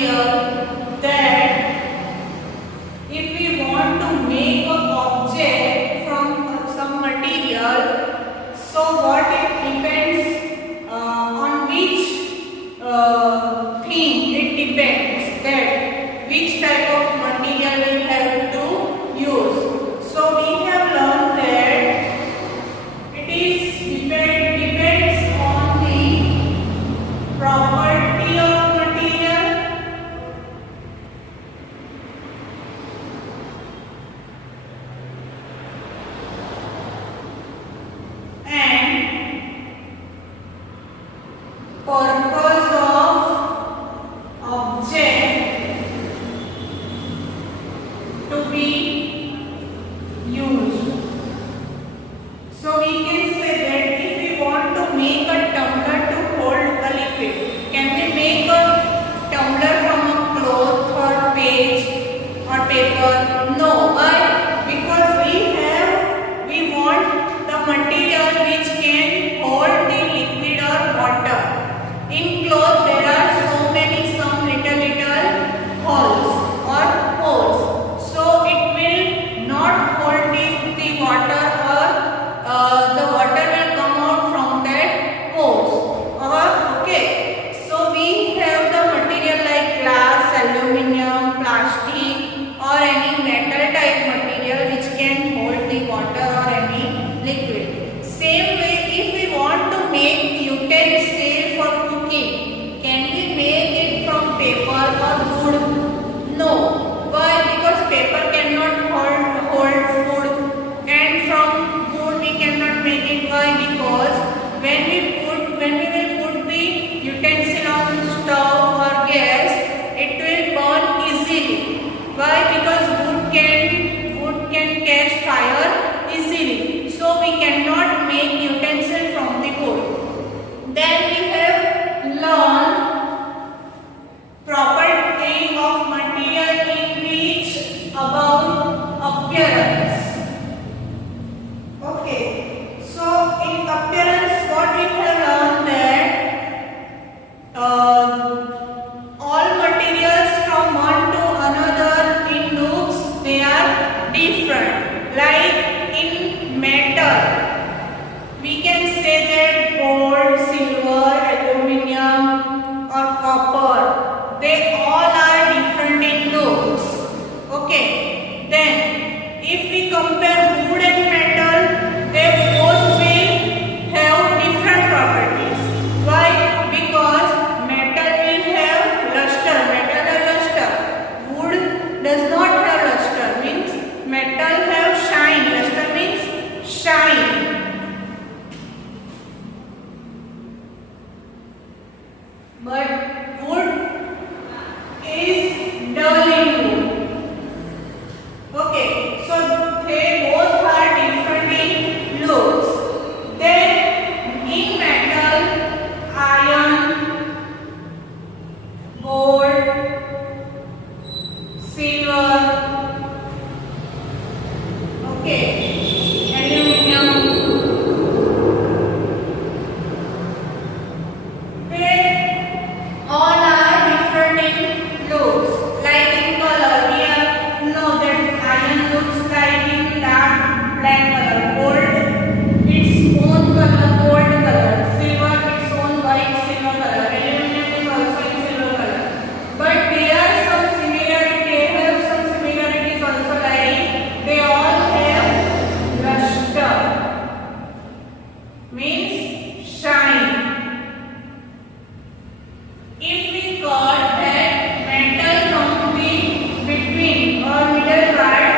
material that if we want to make an object from some material, so what it depends on which thing it depends, that which type of material we have to use. So we have learned that it is depends on the property of material and purpose of object to be used. So we can say that if we want to make a tumbler to hold a liquid, can we make a tumbler from a cloth or page or paper? No. Why? Because we want the material which can hold the liquid or water. In cloth there are so many some little holes or pores, so it will not hold the water, or the water will come out from that pores. Okay, so we have the material like glass, aluminium, plastic or any metal type material which can hold the water or any liquid. Same way, if we want to make utensil for cooking, can we make it from paper or wood? No. Why? Because paper cannot hold food, and from wood we cannot make it. Why? Because when we will put the utensil on stove or gas, it will burn easily. Why? Because wood can catch fire easily. So we cannot make utensil from the wood. Then we have learned property of material in which about appearance. Okay, so in appearance what we have learned that all materials from one to another in looks they are different. Like in metal, we can say that gold, silver, aluminium or copper, they all are different in looks. Okay, then if we compare wood and metal, they both will have different properties. Why? Because metal will have luster, metal has luster. Wood does not have luster, means metal have shine, luster means shine. But wood is dull in look. Okay, so they both are different in looks. Then in metal, iron, gold, silver, okay, aluminium, they all are different in looks. Like in color, we know that iron looks like in dark black color, gold its own color, gold color, silver its own white silver color, aluminium is also in silver color. But there are some similarity, they have some similarities also, like they all have luster, means shine. If we got that metal from the between or middle part,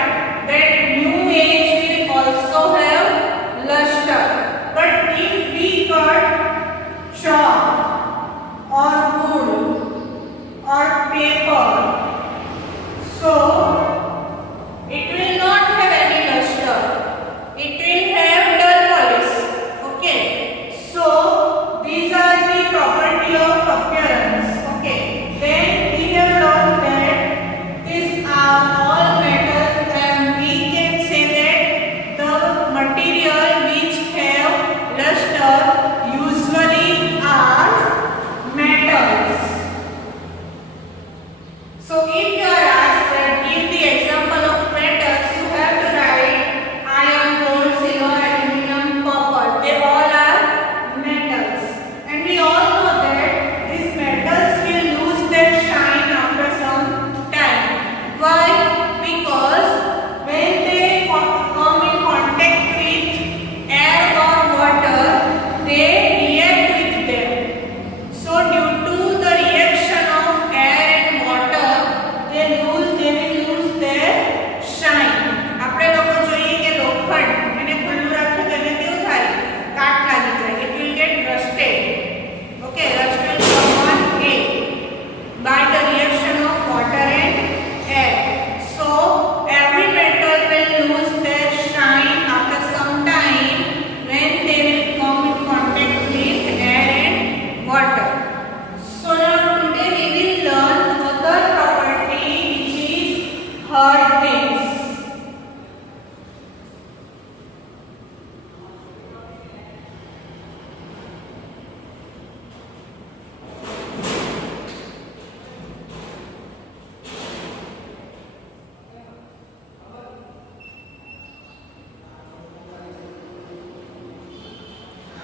that new edge will also have luster. But if we got chalk or wood or paper, so it will not have any luster. It will have dull polish. Okay.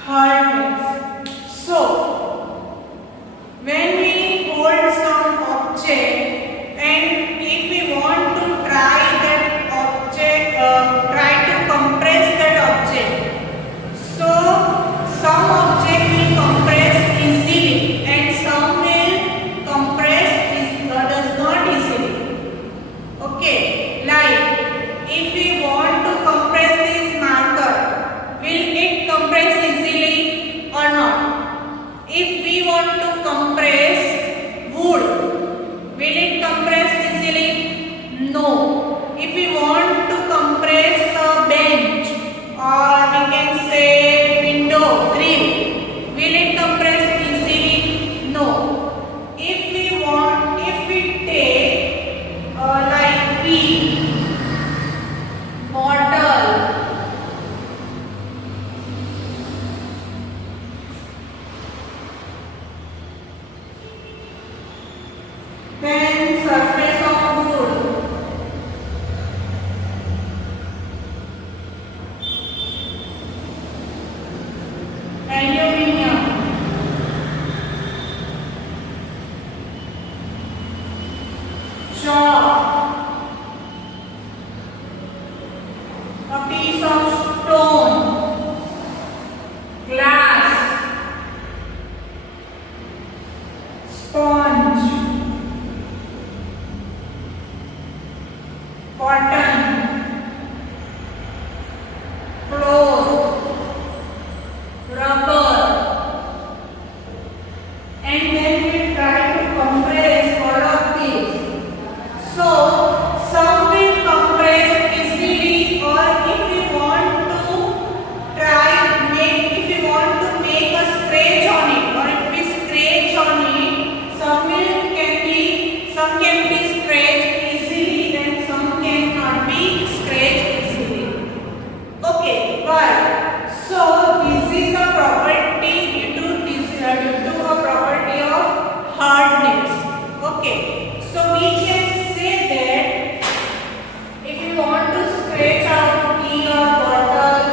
hardness. So when we hold some object and if we want to try that object, try to compress that object, so some object will compress easily and some will compress does not easily. Okay, like if we want to compress this marker, will it compress easily or not? If we want to compress wood, will it compress easily? No. If we want to compress a bench or we can say window, grill, will it compress easily? No. If we take like tea, bottle, then surface of wood, aluminium, chalk, a piece of stone, glass, sponge, cotton, cloth, rubber, and then we try to compress all of these. So some will compress easily, or if we want to make a scratch on it, or if we scratch on it, some can be scratched easily and some cannot be scratched easily. Okay, why? So this is a property due to a property of hardness. Okay, so we can say that if you want to scratch out tea or bottle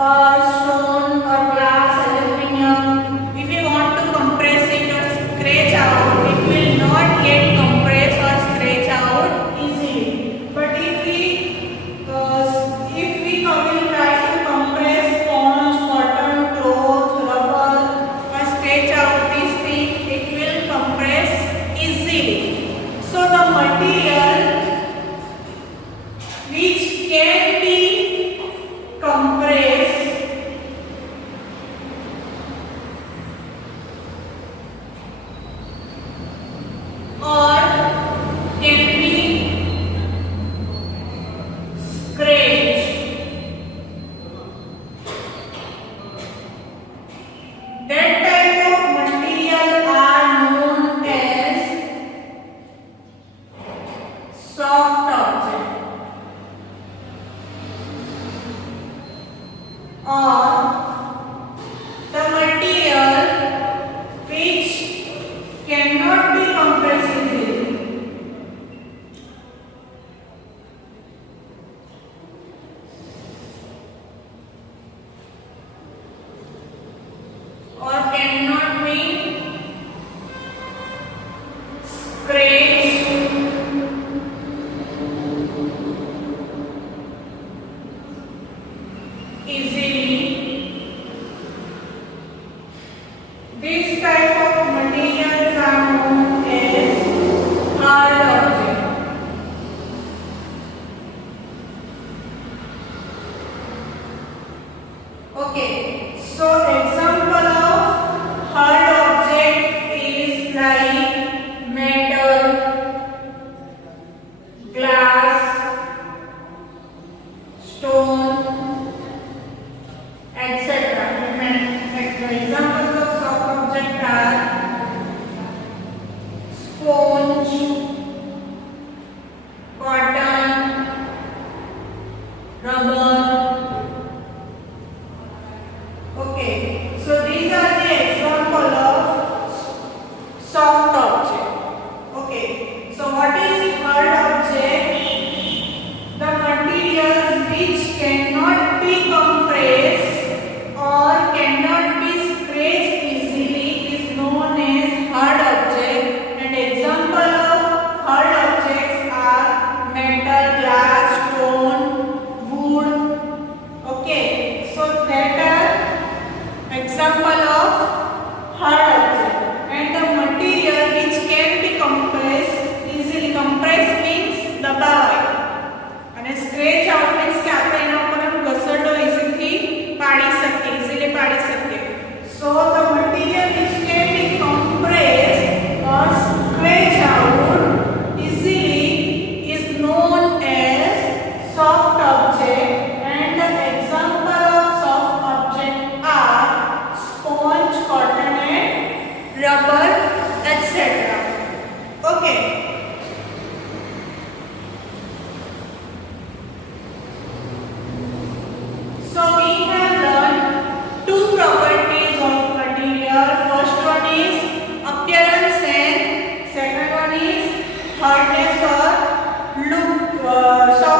or stone or glass, aluminium, if you want to compress it or scratch out, it will not get compressed or scratch out easily. But if we will try to compress sponge, cotton, cloth, rubber, or scratch out these things, it will compress easily. So the material which can be compressed or can be scratched, that type of material are known as soft object, or the material which cannot be compressed easily. Or cannot be scratched easily. This type of materials are known as hard object. Okay, so example of hard object is like metal, glass, stone, etc. The examples of soft object are example of hard object. And the material which can be compressed easily. Compressed means દબાવાય અને scratch out means કે આપણે એના ઉપર ઘસરડો easily પાડી શકીએ. So the material which can be compressed or scratch out easily is known as soft object. And the example of soft object are sponge, cotton and rubber, etc. Okay. So we have learned two properties of material. First one is appearance and second one is hardness or look, soft